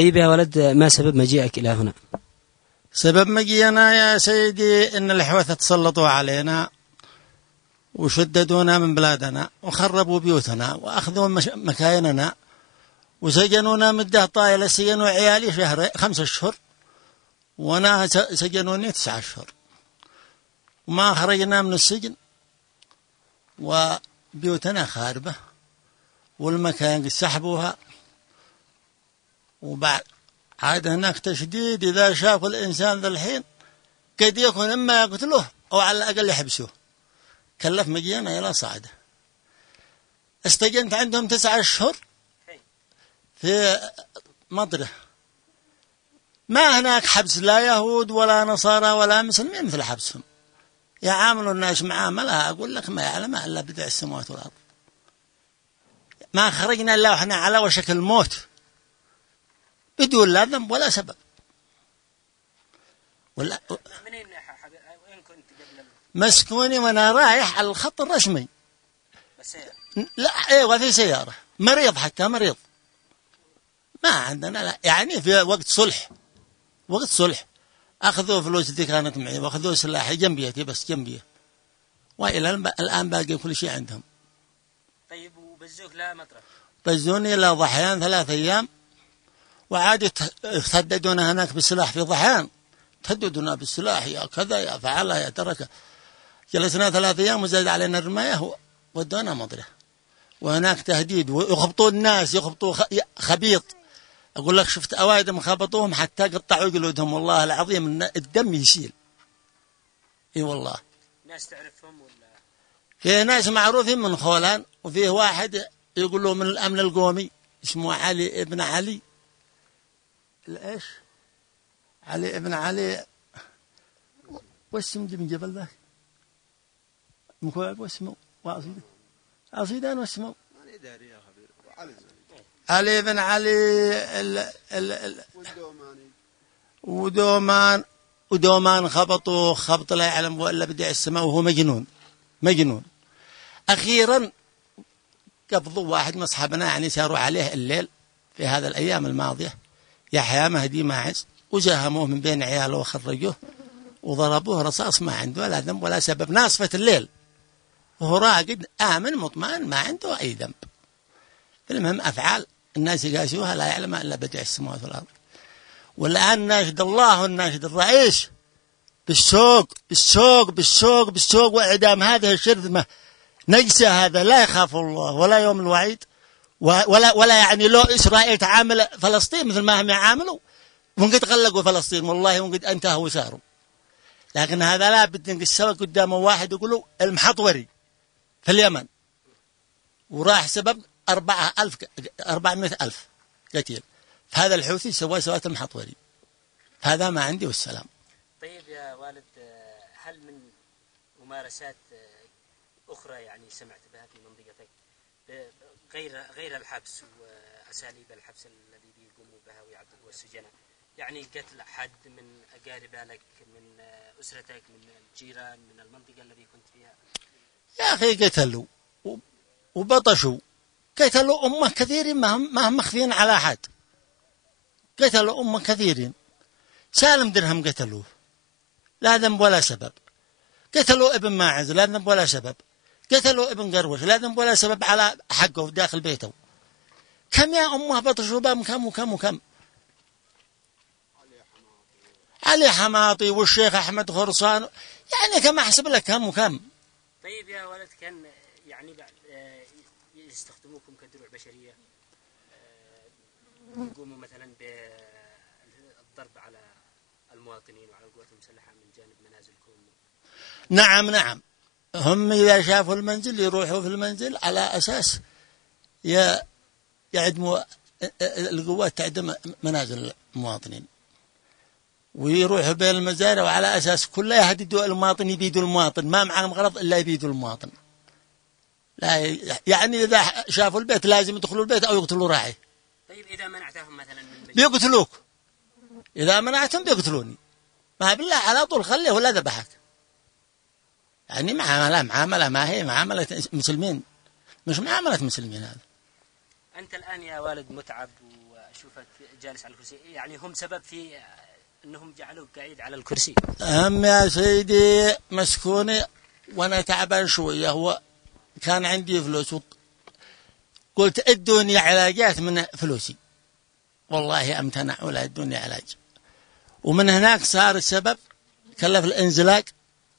طيب يا ولد، ما سبب مجيئك إلى هنا؟ سبب مجيئنا يا سيدي إن الحوثة تسلطوا علينا وشددونا من بلادنا وخربوا بيوتنا وأخذوا مكايننا وسجنونا مدة طائلة. سجنوا عيالي 5 أشهر وأنا سجنوني 9 أشهر وما خرجنا من السجن، وبيوتنا خاربة والمكاين سحبوها. وبعد عاد هناك تشديد، إذا شاف الإنسان ذا الحين قد يكون إما يقتله أو على الأقل يحبسوه. كلف مجينا إلى صعدة. استجنت عندهم 9 أشهر في مضرة. ما هناك حبس لا يهود ولا نصارى ولا مسلمين مثل حبسهم. يعاملوا الناس معاملة أقول لك ما يعلم إلا بدع السماوات والأرض. ما خرجنا إلا وإحنا على وشك الموت بدون لا ذنب ولا سبب. ولا منين وين كنت قبل؟ مسكوني وأنا رايح على الخط الرسمي. بسيارة؟ لا أيوة في سيارة. مريض، حتى مريض. ما عندنا لا، يعني في وقت صلح أخذوا فلوس اللي كانت معي وأخذوا سلاحي جنبيتي، بس جنبيه، وإلى الآن باقي كل شيء عندهم. طيب وبزوك لا مطرح؟ بزوني إلى ضحيان 3 أيام، وعاد يتهددون هناك بالسلاح في ضحيان. تهددونا بالسلاح، يا كذا يا فعلها يا تركه. جلسنا 3 أيام وزاد علينا الرماية ودونا مضرة. وهناك تهديد ويخبطوا الناس، يخبطوا خبيط. أقول لك شفت أوادم خبطوهم حتى قطعوا جلودهم، والله العظيم الدم يسيل. اي والله. ناس تعرفهم ولا؟ في ناس معروفين من خولان، وفيه واحد يقولوا من الأمن القومي اسمه علي ابن علي. ايش؟ علي ابن علي. واسم من جبل ذاك مكوعب واسمه عصيدان واسمه علي بن علي ودومان خبطوا خبط لا يعلم ولا بدع السماء، وهو مجنون. أخيرا قبضوا واحد من أصحابنا، يعني ساروا عليه الليل في هذا الأيام الماضية، يحيى مهدي ماعز، وجاهموه من بين عياله وخرجوه وضربوه رصاص، ما عنده ولا ذنب ولا سبب، ناصفة الليل وهو راقد آمن مطمئن ما عنده أي ذنب. المهم أفعال الناس يقاسوها لا يعلم إلا بديع السماوات والأرض. والآن ناشد الله وناشد الرئيس بالسوق وإعدام هذه الشرذمة نجسة. هذا لا يخاف الله ولا يوم الوعيد ولا يعني لو إسرائيل تعامل فلسطين مثل ما هم يعاملوا، وقد غلقوا فلسطين والله وقد انتهوا وساروا. لكن هذا لا بد نقسوه قدامه واحد يقولوا المحطوري في اليمن، وراح سبب 400,000 قتيل. فهذا الحوثي سوات المحطوري. هذا ما عندي والسلام. طيب يا والد، هل من ممارسات أخرى يعني سمعت بها في منطقتك غير الحبس وأساليب الحبس الذي بيقوموا بها ويعذبوا السجناء، يعني قتل حد من أقارب لك، من أسرتك، من الجيران، من المنطقة التي كنت فيها؟ يا أخي قتلوا وبطشوا، قتلوا أمة كثيرين ما هم مخفين على أحد. قتلوا أمة كثيرين. سالم درهم قتلوه لا ذنب ولا سبب. قتلوا ابن ماعز لا ذنب ولا سبب. قتلوا ابن قروش لا ذنب ولا سبب على حقه داخل بيته. كم يا أمه بطشوا بهم، كم علي حماطي والشيخ أحمد خرصان، يعني كم أحسب لك كم. طيب يا ولد، كان يعني يستخدموكم كدروع بشرية، يقوموا مثلا بالضرب على المواطنين وعلى القوات المسلحة من جانب منازلكم؟ نعم. هم إذا شافوا المنزل يروحوا في المنزل على أساس يعدموا القوات تعدم منازل المواطنين، ويروحوا بين المزارع وعلى أساس كله يهددوا المواطن، يبيدوا المواطن، ما معهم غرض إلا يبيدوا المواطن. لا يعني إذا شافوا البيت لازم يدخلوا البيت أو يقتلوا راعي. طيب إذا منعتهم مثلا من بيقتلوك. إذا منعتهم بيقتلوني. ما بالله على طول خليه ولا ذبحك. يعني معاملة ما هي معاملة مسلمين، مش معاملة مسلمين. هذا أنت الآن يا والد متعب نشوفك جالس على الكرسي، يعني هم سبب في أنهم جعلوك قاعد على الكرسي؟ هم يا سيدي مسكوني وأنا تعبان شوية، هو كان عندي فلوس قلت ادوني علاجات من فلوسي، والله امتنع ولا ادوني علاج. ومن هناك صار السبب كلف الانزلاق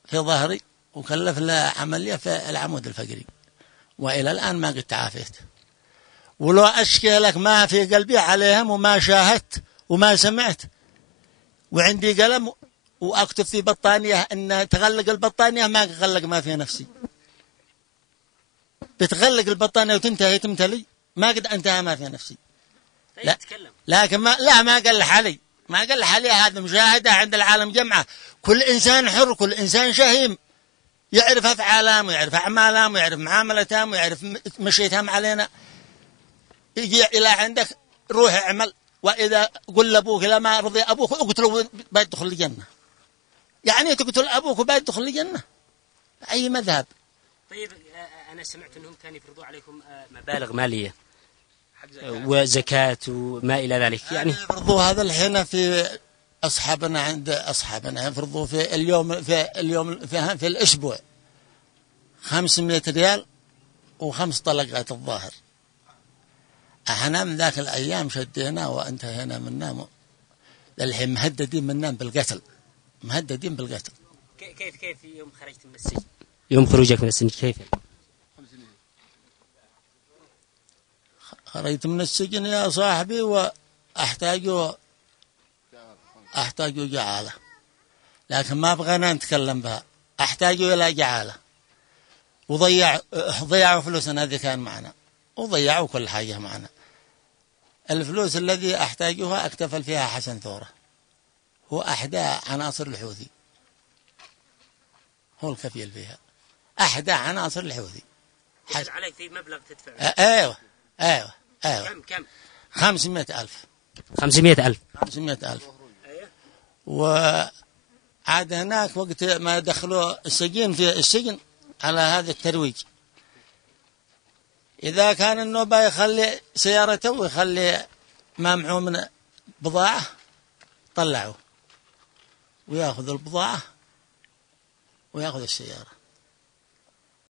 في ظهري وكلف العملية في العمود الفقري، وإلى الآن ما قد تعافيت. ولو أشكي لك ما في قلبي عليهم وما شاهدت وما سمعت، وعندي قلم وأكتب في بطانية أن تغلق البطانية ما غلق ما في نفسي، بتغلق البطانية وتنتهي تمتلي ما قد انتهى ما في نفسي. لا تتكلم، لكن ما قال حالي، ما قال حالي. هذا مشاهدة عند العالم جمعة، كل إنسان حر، كل إنسان شهيم، يعرف أفعالهم ويعرف أعمالهم ويعرف معاملتهم ويعرف مشيتهم علينا. يجي إلى عندك روح اعمل، وإذا قل لأبوك لا ما رضي أبوك اقتله بيدخل الجنة. يعني تقتل أبوك وبيدخل الجنة؟ أي مذهب؟ طيب أنا سمعت أنهم كانوا يفرضوا عليكم مبالغ مالية وزكاة وما إلى ذلك، يعني يفرضوا هذا الحين في أصحابنا، عند أصحابنا يفرضوا في الأسبوع 500 ريال و5 طلقات الظاهر. احنا من ذاك الأيام شدينا وانتهينا منه، الحين مهددين منا بالقتل، مهددين بالقتل. كيف يوم خرجت من السجن؟ يوم خروجك من السجن كيف؟ خرجت من السجن يا صاحبي وأحتاج جعالة، لكن ما بغينا نتكلم بها. أحتاج إلى جعالة، ضيعوا فلوسنا الذي كان معنا، وضيعوا كل حاجة معنا. الفلوس الذي أحتاجها أكتفل فيها حسن ثورة، هو أحدى عناصر الحوثي، هو الكفيل فيها، أحدى عناصر الحوثي. عليك في مبلغ تدفع؟ أيوة. كم؟ 500,000. 500,000. 500,000. وعاد هناك وقت ما دخلوا السجين في السجن على هذا الترويج، إذا كان النوبة يخلي سيارته ويخلي ما معه من بضاعة طلعوا ويأخذ البضاعة ويأخذ السيارة.